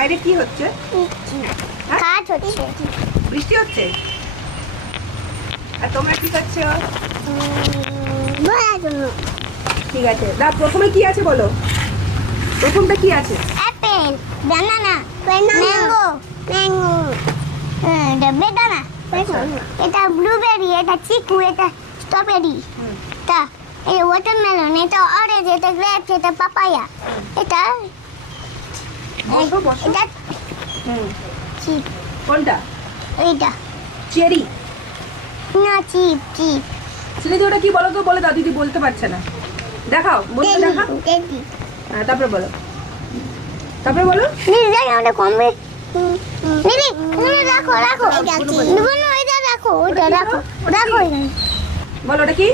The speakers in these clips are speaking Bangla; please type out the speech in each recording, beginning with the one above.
বাইরে কি হচ্ছে? কাজ হচ্ছে। বৃষ্টি হচ্ছে। আর তোমরা কি করছো? বলার জন্য ঠিক আছে, না প্রথমে কি আছে বলো? প্রথমটা কি আছে? অ্যাপেল, বানানা, ম্যাঙ্গো, এটা বেদানা, এটা ব্লুবেরি, এটা চিকু, এটা স্ট্রবেরি, এটা এই ওয়াটারমেলন, এটা অরেঞ্জ, এটা গ্রেপস, এটা পাপায়া, এটা বসো বসো। এটা হুম, চিপ, কোনটা? এইটা চেরি। না চিপ চিপ স্মৃতি ওটা কি বলো তো, বলে দাও, দিদি বলতে পারছে না। দেখাও, বলতে দেখাও। হ্যাঁ, তারপরে বলো, তারপরে বলো। নিয়ে ওটা কমবে। নিবি তুমি রাখো রাখো নিবনো এটা রাখো ওটা রাখো রাখো বলো ওটা কি?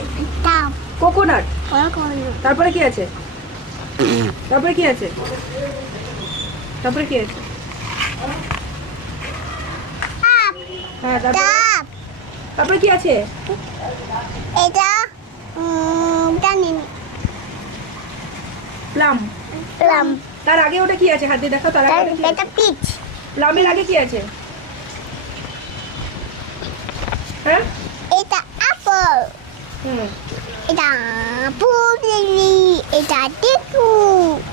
তাও কোকোনাট। রাখো তারপরে কি আছে? তারপরে কি আছে? তারপরে কি আছে? তাপ হ্যাঁ, তারপরে তাপ তারপরে কি আছে? এটা জানি প্লাম। প্লাম তার আগে ওটা কি আছে? হাত দিয়ে দেখাও, তার আগে ওটা কি আছে? এটা পিচ প্লামের আগে কি আছে? হ্যাঁ, এটা আপেল হুম, এটা ব্লুবেরি এটা টিকু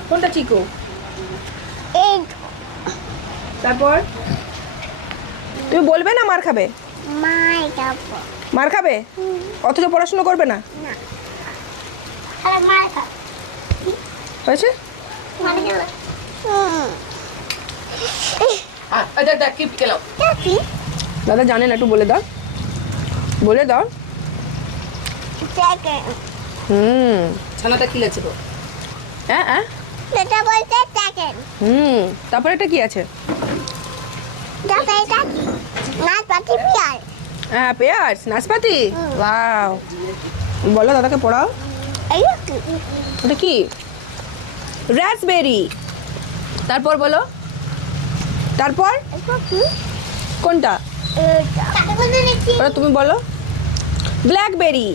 কোনটা চিকু? এই তারপর তুমি বলবে না, মার খাবে? মাই কাপ মার খাবে অথচ পড়াশোনা করবে না? না আরে মাই কাপ হয়েছে? মানে গেল দেখ কি গেলাম। কি দাদা জানে না, একটু বলে দাও, বলে দাও। সেকেন্ড হুম, ছানাটা কি লাগছে তো? হ্যাঁ হ্যাঁ, এটা বলতে সেকেন্ড হুম, তারপরে এটা কি আছে? তারপরে এটা না পাতি পিয়ার হ্যাঁ, পেঁয়াজ, নাশপাতি। ওয়াও, বলো দাদাকে পড়াও। এই কি ওটা কি? রাসবেরি। তারপর বলো, তারপর এটা কি কোনটা? এটা কাকে বলতে দেখি ওটা তুমি বলো। ব্ল্যাকবেরি।